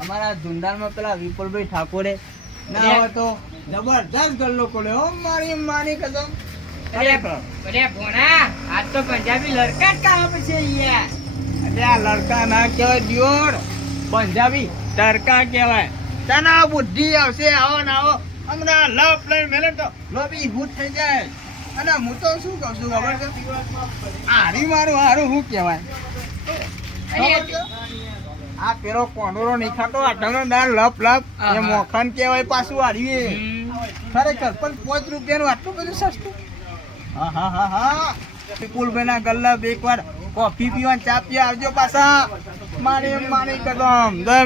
અમારા ધુંડાળમાં પેલા વિપુલભાઈ ઠાકોરે ના હોય તો જબરદસ્ત ગલ્લો ખોલ્યો મારી કસમ. અરે ભોણા આજ તો પંજાબી લડકા જ કામ છે યાર. અરે આ લડકા ના કહેવાય દિયોર, પંજાબી તડકા કહેવાય. તને બુદ્ધિ આવશે, આવો ને આવો હમણાં લપ લઈને મેલે તો લોબી ભૂત થઈ જાય. અને હું તો શું કહું છું ખબર છે, આરી મારું હારું શું કહેવાય ખબર છે? આ પેલો કોંડોરો નહીં ખાતો આટલો દાળ લપ લપ એ મોખન કહેવાય પાછું હારી. ખરેખર પણ 5 રૂપિયાનું આટલું બધું સસ્તું. હા વિપુલભાઈ ના ગલ્લા એકવાર કોફી પીવા ચા પીવા આવજો પાછા. મારી કદમ જય